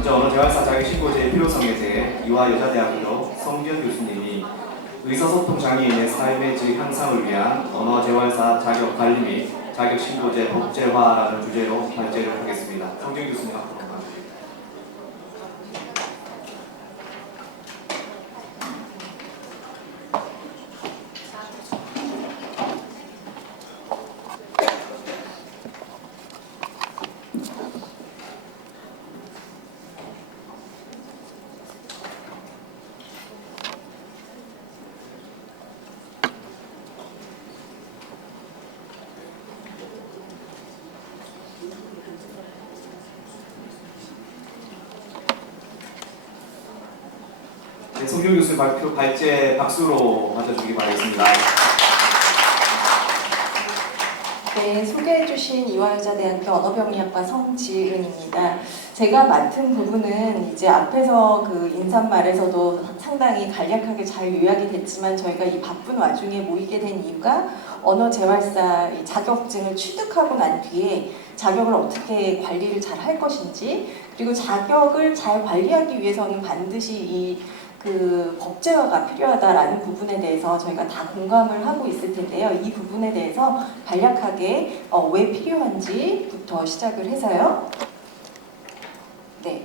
먼저 언어재활사 자격신고제의 필요성에 대해 이화여자대학교 성규현 교수님이 의사소통 장애인의 삶의 질 향상을 위한 언어재활사 자격관리 및 자격신고제 법제화라는 주제로 발제를 하겠습니다. 성규현 교수님 앞으로 나와주세요. 네, 성규현 교수님 발제 박수로 맞아주기 바라겠습니다. 네, 소개해주신 이화여자대학교 언어병리학과 성지은입니다. 제가 맡은 부분은 이제 앞에서 그 인사말에서도 상당히 간략하게 잘 요약이 됐지만 저희가 이 바쁜 와중에 모이게 된 이유가 언어재활사 자격증을 취득하고 난 뒤에 자격을 어떻게 관리를 잘 할 것인지, 그리고 자격을 잘 관리하기 위해서는 반드시 그 법제화가 필요하다라는 부분에 대해서 저희가 다 공감을 하고 있을 텐데요. 이 부분에 대해서 간략하게 왜 필요한지부터 시작을 해서요. 네.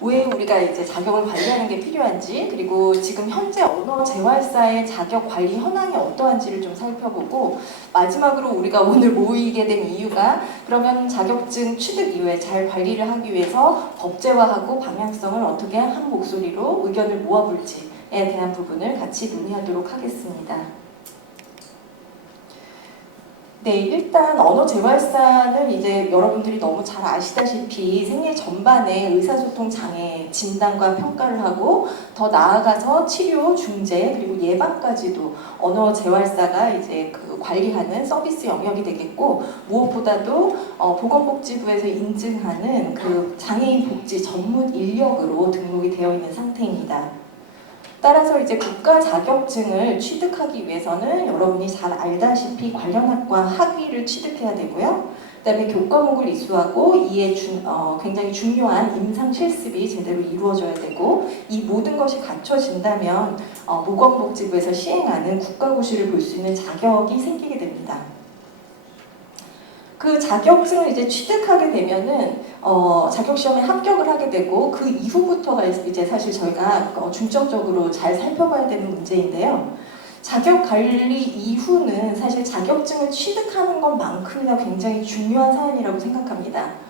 왜 우리가 이제 자격을 관리하는 게 필요한지, 그리고 지금 현재 언어재활사의 자격 관리 현황이 어떠한지를 좀 살펴보고, 마지막으로 우리가 오늘 모이게 된 이유가 그러면 자격증 취득 이후에 잘 관리를 하기 위해서 법제화하고 방향성을 어떻게 한 목소리로 의견을 모아볼지에 대한 부분을 같이 논의하도록 하겠습니다. 네, 일단 언어재활사는 이제 여러분들이 너무 잘 아시다시피 생애 전반에 의사소통 장애 진단과 평가를 하고 더 나아가서 치료, 중재, 그리고 예방까지도 언어재활사가 이제 그 관리하는 서비스 영역이 되겠고, 무엇보다도 보건복지부에서 인증하는 그 장애인 복지 전문 인력으로 등록이 되어 있는 상태입니다. 따라서 이제 국가 자격증을 취득하기 위해서는 여러분이 잘 알다시피 관련 학과 학위를 취득해야 되고요. 그다음에 교과목을 이수하고 이에 굉장히 중요한 임상 실습이 제대로 이루어져야 되고, 이 모든 것이 갖춰진다면 보건복지부에서 시행하는 국가고시를 볼 수 있는 자격이 생기게 됩니다. 그 자격증을 이제 취득하게 되면은 자격시험에 합격을 하게 되고, 그 이후부터가 이제 사실 저희가 중점적으로 잘 살펴봐야 되는 문제인데요. 자격 관리 이후는 사실 자격증을 취득하는 것만큼이나 굉장히 중요한 사안이라고 생각합니다.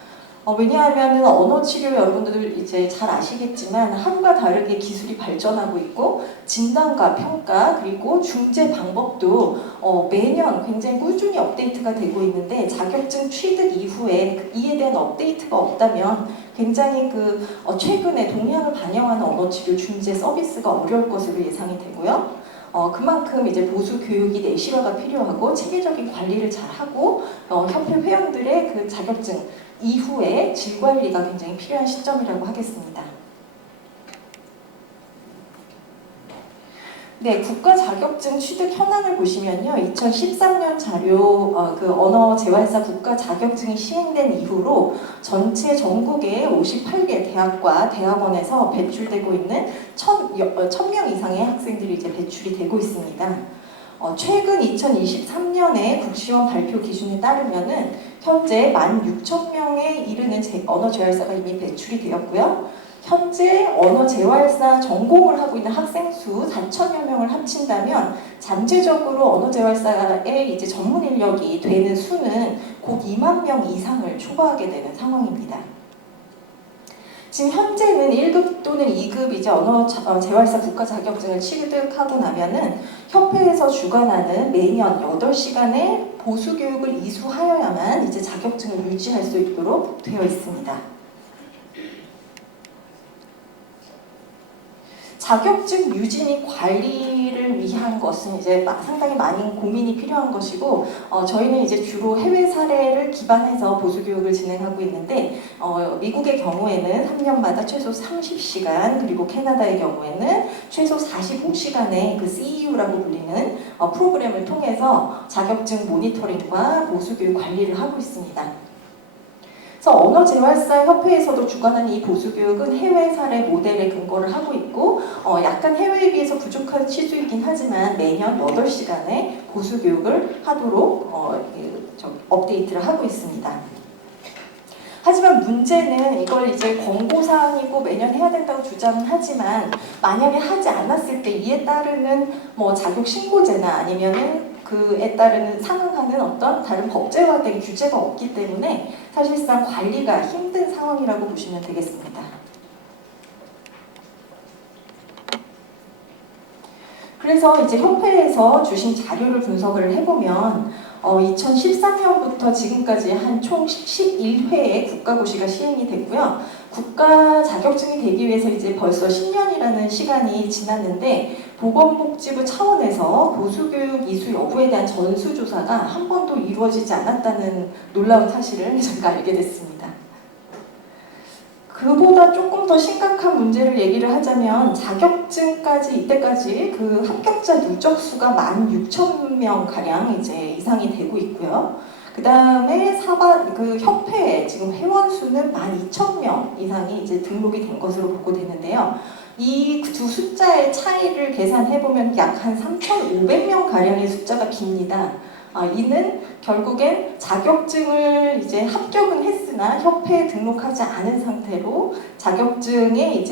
왜냐하면 언어치료 여러분들 이제 잘 아시겠지만 하루가 다르게 기술이 발전하고 있고, 진단과 평가 그리고 중재 방법도 매년 굉장히 꾸준히 업데이트가 되고 있는데, 자격증 취득 이후에 이에 대한 업데이트가 없다면 굉장히 최근에 동향을 반영하는 언어치료 중재 서비스가 어려울 것으로 예상이 되고요. 그만큼 이제 보수 교육이 내실화가 필요하고 체계적인 관리를 잘하고 협회 회원들의 그 자격증 이후에 질 관리가 굉장히 필요한 시점이라고 하겠습니다. 네, 국가 자격증 취득 현황을 보시면요, 2013년 자료 그 언어재활사 국가 자격증이 시행된 이후로 전체 전국의 58개 대학과 대학원에서 배출되고 있는 1000명 이상의 학생들이 이제 배출이 되고 있습니다. 최근 2023년에 국시원 발표 기준에 따르면은 현재 16,000명에 이르는 언어재활사가 이미 배출이 되었고요. 현재 언어재활사 전공을 하고 있는 학생 수 4,000여 명을 합친다면 잠재적으로 언어재활사의 이제 전문 인력이 되는 수는 곧 2만 명 이상을 초과하게 되는 상황입니다. 지금 현재는 1급 또는 2급 이제 언어재활사 국가 자격증을 취득하고 나면은 협회에서 주관하는 매년 8시간의 보수 교육을 이수하여야만 이제 자격증을 유지할 수 있도록 되어 있습니다. 자격증 유지 및 관리를 위한 것은 이제 상당히 많은 고민이 필요한 것이고, 저희는 이제 주로 해외 사례를 기반해서 보수 교육을 진행하고 있는데, 미국의 경우에는 3년마다 최소 30시간, 그리고 캐나다의 경우에는 최소 45시간의 그 CEU라고 불리는 프로그램을 통해서 자격증 모니터링과 보수 교육 관리를 하고 있습니다. 그래서 언어재활사 협회에서도 주관하는 이 보수교육은 해외 사례 모델에 근거를 하고 있고 약간 해외에 비해서 부족한 시수이긴 하지만 매년 8시간의 보수교육을 하도록 업데이트를 하고 있습니다. 하지만 문제는 이걸 이제 권고사항이고 매년 해야 된다고 주장은 하지만 만약에 하지 않았을 때 이에 따르는 뭐 자격 신고제나 아니면은 그에 따르는 상응하는 어떤 다른 법제화된 규제가 없기 때문에 사실상 관리가 힘든 상황이라고 보시면 되겠습니다. 그래서 이제 협회에서 주신 자료를 분석을 해보면 2013년부터 지금까지 한 총 11회의 국가고시가 시행이 됐고요. 국가 자격증이 되기 위해서 이제 벌써 10년이라는 시간이 지났는데 보건복지부 차원에서 보수교육 이수 여부에 대한 전수조사가 한 번도 이루어지지 않았다는 놀라운 사실을 저희가 알게 됐습니다. 그보다 조금 더 심각한 문제를 얘기를 하자면 자격증까지 이때까지 그 합격자 누적수가 16,000명 가량 이상이 되고 있고요. 그 다음에 그 협회에 지금 회원 수는 12,000명 이상이 등록이 된 것으로 보고되는데요. 이 두 숫자의 차이를 계산해 보면 약 한 3,500명 가량의 숫자가 깁니다. 이는 결국엔 자격증을 합격은 했으나 협회에 등록하지 않은 상태로 자격증의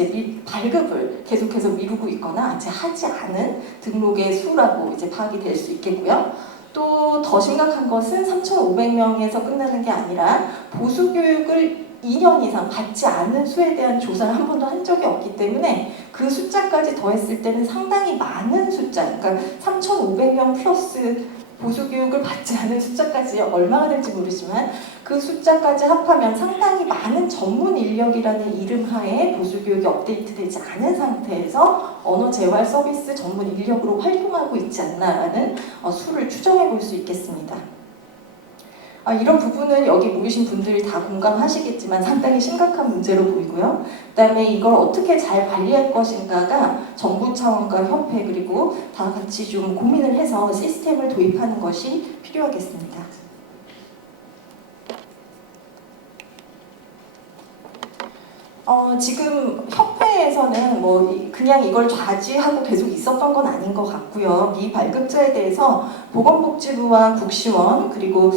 발급을 계속해서 미루고 있거나 아직 하지 않은 등록의 수라고 파악이 될 수 있겠고요. 또 더 심각한 것은 3,500명에서 끝나는 게 아니라 보수교육을 2년 이상 받지 않은 수에 대한 조사를 한 번도 한 적이 없기 때문에 그 숫자까지 더했을 때는 상당히 많은 숫자, 그러니까 3,500명 플러스 보수교육을 받지 않은 숫자까지 얼마가 될지 모르지만 그 숫자까지 합하면 상당히 많은 전문 인력이라는 이름 하에 보수교육이 업데이트되지 않은 상태에서 언어재활 서비스 전문 인력으로 활용하고 있지 않나라는 수를 추정해 볼 수 있겠습니다. 이런 부분은 여기 모이신 분들이 다 공감하시겠지만 상당히 심각한 문제로 보이고요. 그 다음에 이걸 어떻게 잘 관리할 것인가가 정부 차원과 협회 그리고 다 같이 좀 고민을 해서 시스템을 도입하는 것이 필요하겠습니다. 지금 협회에서는 그냥 이걸 좌지하고 계속 있었던 건 아닌 것 같고요. 미발급자에 대해서 보건복지부와 국시원 그리고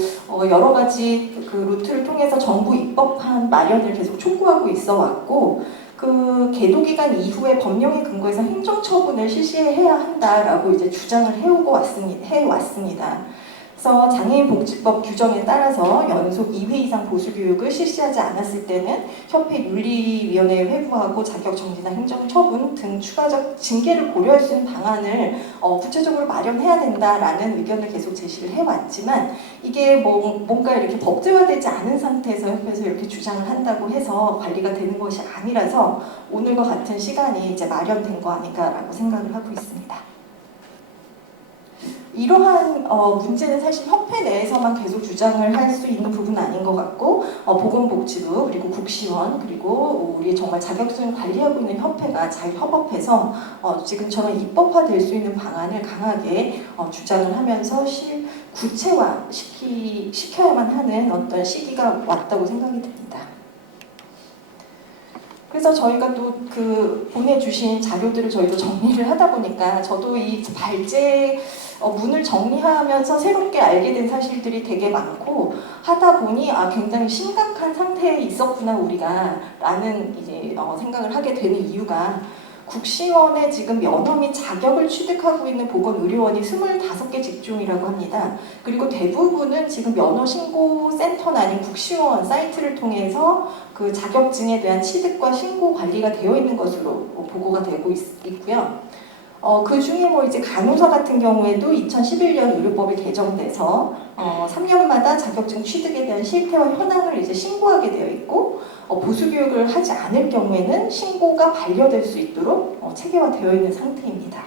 여러 가지 그 루트를 통해서 정부 입법안 마련을 계속 촉구하고 있어 왔고 그 계도 기간 이후에 법령에 근거해서 행정처분을 실시해야 한다라고 주장을 해왔습니다. 그래서 장애인복지법 규정에 따라서 연속 2회 이상 보수교육을 실시하지 않았을 때는 협회 윤리위원회에 회부하고 자격정지나 행정처분 등 추가적 징계를 고려할 수 있는 방안을 구체적으로 마련해야 된다라는 의견을 계속 제시를 해왔지만 이게 뭔가 이렇게 법제화되지 않은 상태에서 협회에서 이렇게 주장을 한다고 해서 관리가 되는 것이 아니라서 오늘과 같은 시간이 마련된 거 아닌가라고 생각을 하고 있습니다. 이러한 문제는 사실 협회 내에서만 계속 주장을 할 수 있는 부분은 아닌 것 같고 보건복지부 그리고 국시원 그리고 우리 정말 자격증을 관리하고 있는 협회가 잘 협업해서 지금처럼 입법화될 수 있는 방안을 강하게 주장을 하면서 구체화 시켜야만 하는 어떤 시기가 왔다고 생각이 듭니다. 그래서 저희가 또 보내주신 자료들을 저희도 정리를 하다 보니까 저도 이 발제 문을 정리하면서 새롭게 알게 된 사실들이 되게 많고 하다 보니 굉장히 심각한 상태에 있었구나 우리가 라는 생각을 하게 되는 이유가 국시원에 지금 면허 및 자격을 취득하고 있는 보건의료원이 25개 직종이라고 합니다. 그리고 대부분은 지금 면허신고센터나 아닌 국시원 사이트를 통해서 그 자격증에 대한 취득과 신고 관리가 되어 있는 것으로 보고가 되고 있고요. 그 중에 간호사 같은 경우에도 2011년 의료법이 개정돼서 3년마다 자격증 취득에 대한 실태와 현황을 신고하게 되어 있고 보수교육을 하지 않을 경우에는 신고가 반려될 수 있도록 체계화되어 있는 상태입니다.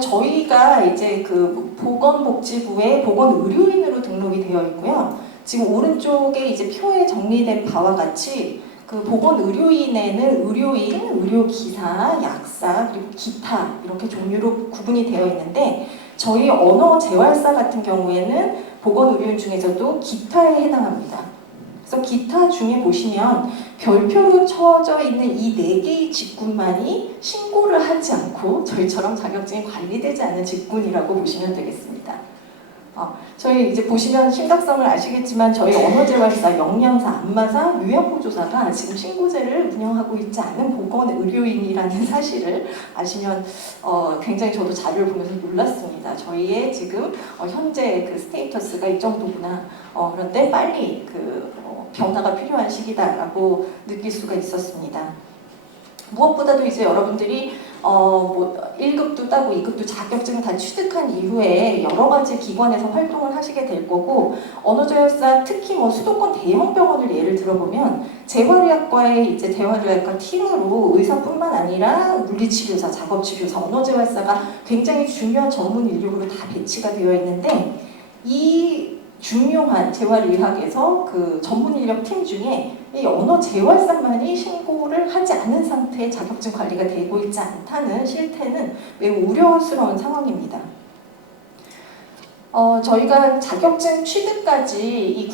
저희가 그 보건복지부의 보건의료인으로 등록이 되어 있고요. 지금 오른쪽에 표에 정리된 바와 같이 그 보건의료인에는 의료인, 의료기사, 약사, 그리고 기타 이렇게 종류로 구분이 되어 있는데 저희 언어 재활사 같은 경우에는 보건의료인 중에서도 기타에 해당합니다. 그래서 기타 중에 보시면 별표로 쳐져 있는 이 4개의 직군만이 신고를 하지 않고 저희처럼 자격증이 관리되지 않은 직군이라고 보시면 되겠습니다. 저희 이제 보시면 심각성을 아시겠지만 저희 언어재활사, 영양사, 안마사, 요양보조사가 지금 신고제를 운영하고 있지 않은 보건의료인이라는 사실을 아시면 굉장히 저도 자료를 보면서 놀랐습니다. 저희의 지금 현재 그 스테이터스가 이 정도구나. 그런데 빨리 변화가 필요한 시기다라고 느낄 수가 있었습니다. 무엇보다도 이제 여러분들이 1급도 따고 2급도 자격증을 다 취득한 이후에 여러 가지 기관에서 활동을 하시게 될 거고, 언어재활사 특히 수도권 대형 병원을 예를 들어보면 재활의학과의 이제 재활의학과 팀으로 의사뿐만 아니라 물리치료사, 작업치료사, 언어재활사가 굉장히 중요한 전문 인력으로 다 배치가 되어 있는데, 이 중요한 재활의학에서 그 전문 인력 팀 중에 이 언어 재활사만이 신고를 하지 않은 상태의 자격증 관리가 되고 있지 않다는 실태는 매우 우려스러운 상황입니다. 저희가 자격증 취득까지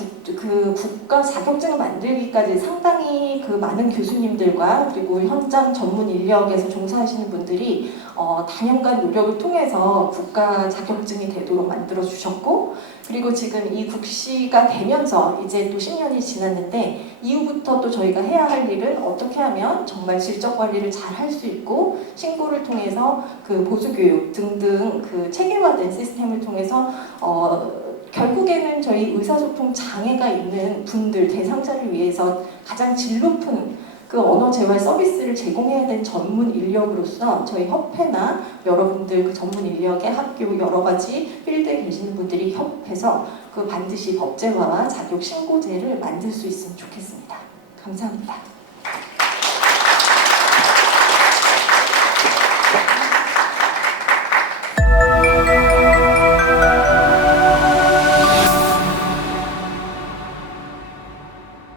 국가 자격증을 만들기까지 상당히 많은 교수님들과 그리고 현장 전문 인력에서 종사하시는 분들이 다년간 노력을 통해서 국가 자격증이 되도록 만들어 주셨고, 그리고 지금 이 국시가 되면서 이제 또 10년이 지났는데 이후부터 또 저희가 해야 할 일은 어떻게 하면 정말 질적 관리를 잘 할 수 있고, 신고를 통해서 보수교육 등등 체계화된 시스템을 통해서 결국에는 저희 의사소통 장애가 있는 분들 대상자를 위해서 가장 질 높은 언어 재활 서비스를 제공해야 되는 전문 인력으로서 저희 협회나 여러분들 전문 인력의 학교 여러 가지 필드에 계시는 분들이 협해서 반드시 법제화와 자격 신고제를 만들 수 있으면 좋겠습니다. 감사합니다.